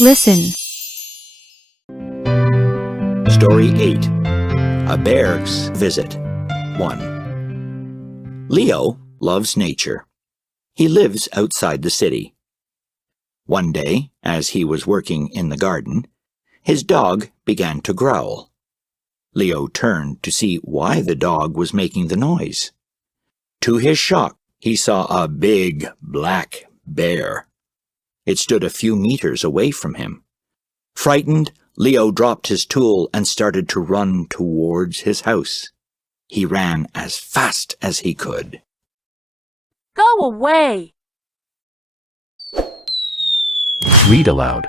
Listen. Story 8. A Bear's Visit. 1. Leo loves nature. He lives outside the city. One day, as he was working in the garden, his dog began to growl. Leo turned to see why the dog was making the noise. To his shock, he saw a big, black bear. It stood a few meters away from him. Frightened, Leo dropped his tool and started to run towards his house. He ran as fast as he could. Go away! Read aloud.